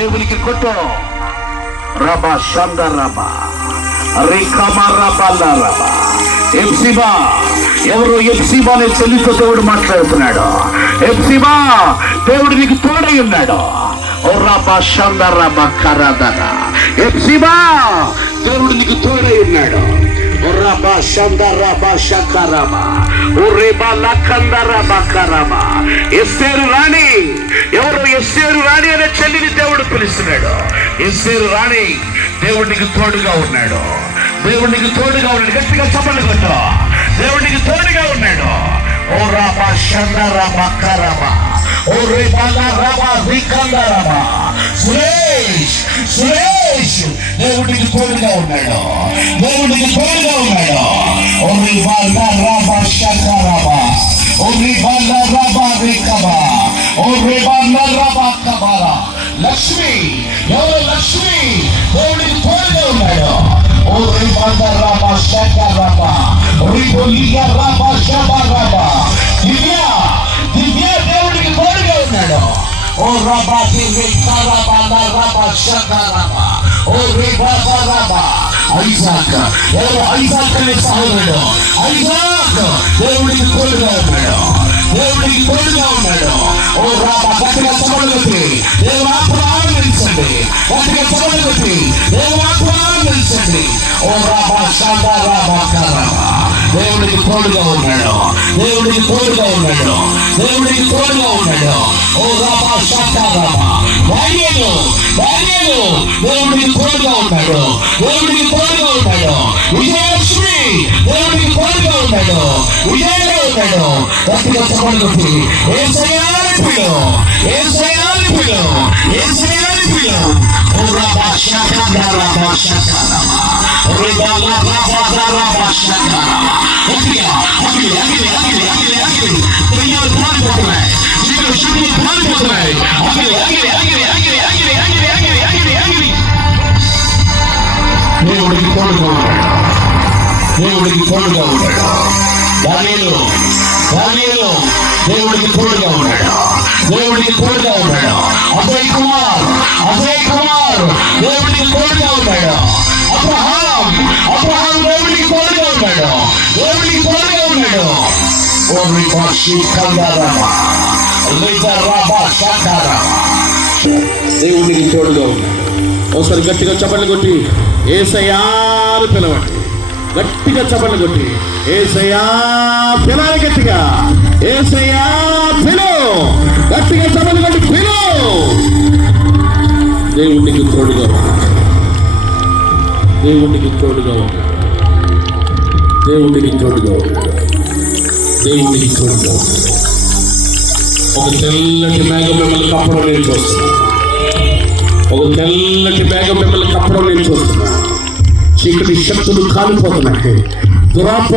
దేవునికి కొట్టు. రబా షంద రబా రికమా రబాల రబా. ఎప్సిబా ఎవరు? ఎప్సిబా అనే చెల్లితో దేవుడు మాట్లాడుతున్నాడు. ఎప్సిబా దేవుడు నీకు తోడై ఉన్నాడు. ఓ రబా షంద రబా కరదన. ఎప్సిబా దేవుడు నీకు తోడై ఉన్నాడు. రబా షంద రబా షకరబా ఓ రేబా లకంద రబా కరబా. ఎస్తేరు రాణి ఎవరు? ఎస్తేరు రాణి అనే చెల్లిని దేవుడు పిలుస్తున్నాడు. ఎస్తేరు రాణి దేవుడు నీకు తోడుగా ఉన్నాడు. దేవుడు నీకు తోడుగా ఉన్నాడు. గట్టిగా చప్పట్లు కొట్టు. దేవుడు నీకు తోడుగా ఉన్నాడు. ఓ రబా షంద రబా కరబా ఓ రేబా రబా రికంద రబా. సురేష్ సురేష్ దేవుడు నీకు తోడుగా ఉన్నాడు. దేవుడు నీకు తోడుగా ఉన్నాడు. ఓ రిబా రబా షకరబా ఓ రిబా రబా రికబా ఓ రిబా రబా కబరా. లక్ష్మి ఎవరు? లక్ష్మి దేవుడికి తోడుగా ఉన్నాడు. ఓ రిబా రబా షకరబా రిబోలియా రబా షబరబా. దివ్య దివ్య దేవుడికి తోడుగా ఉన్నాడు. ఓ రబా దివ్య రబా రబా షకరబా ఓ రిబా రబా. ఐజాక్ ఎవరు? ఐజాక్ అనే సహోదరుడు. ఐజాక్ దేవుడికి తోడుగా ఉన్నాడు. దేవుడికి తోడుగా ఉన్నాడు. ఓ రాబా గట్టిగా చప్పట్లు కొట్టి దేవుని ఆత్మను ఆనందించండి. గట్టిగా చప్పట్లు కొట్టి దేవుని ఆత్మను ఆనందించండి. ఓ రాబా షందా రాబా కరబా. దేవుడికి తోడుగా ఉన్నాడు. దేవుడికి తోడుగా ఉన్నాడు. దేవుడికి తోడుగా ఉన్నాడు. ఓ రాబా షందా రాబా. ధైర్యము ధైర్యము దేవుడికి తోడుగా ఉన్నాడు. దేవుడికి తోడుగా ఉన్నాడు. విజయలక్ష్మి దేవుడికి తోడుగా ఉన్నాడు. విజయంగా ఉన్నాడు. గట్టిగా చప్పట్లు కొట్టి యేసయ్యాని పిలు. యేసయ్యాని పిలు. యేసయ్యాని పిలు. ఓ రబా షకరబా రబా షకరబా రిబా రబా రబా షకరబా. గట్టిగా అగిలి అగిలి అగిలి అగిలి అగిలి దయ్యాలు పారిపోతున్నాయి. చీకటి శక్తులు పారిపోతున్నాయి. అగిలి అగిలి అగిలి అగిలి అగిలి అగిలి అగిలి అగిలి అగిలి. దేవుడికి తోడుగా ఉన్నాడు. దేవుడికి తోడుగా ఉన్నాడు. దానియేలు దానియేలు దేవుడికి తోడుగా ఉన్నాడు. దేవుడికి తోడుగా ఉన్నాడు. అజయ్ కుమార్ దేవుడికి తోడుగా ఉన్నాడు. అబ్రహాం దేవుడికి తోడుగా ఉన్నాడు. దేవుడికి తోడుగా ఉన్నాడు. ఓ రిబా షికందరబా రిబా రబా షకరబా. దేవుడికి తోడుగా ఉన్నాడు. ఒకసారి గట్టిగా చప్పట్లు కొట్టి యేసయ్యా అని పిలవండి. గట్టిగా చప్పట్లు కొట్టి యేసయ్యా పిలవాలి. గట్టిగా యేసయ్యా పిలు. గట్టిగా చప్పట్లు కొట్టి పిలు. దేవుడికి తోడుగా ఉన్నాడు. దేవుడికి తోడుగా ఉన్నాడు. దేవుడికి తోడుగా ఉన్నాడు. దేవుడికి తోడుగా ఉన్నాడు. ఒక తెల్లటి మేఘం మిమ్మల్ని కప్పడం నేను చూస్తున్నాను. ఒక తెల్లటి మేఘం మిమ్మల్ని కప్పడం నేను చూస్తున్నాను. చీకటి శక్తులు కాలిపోతున్నాయి. దురాత్మ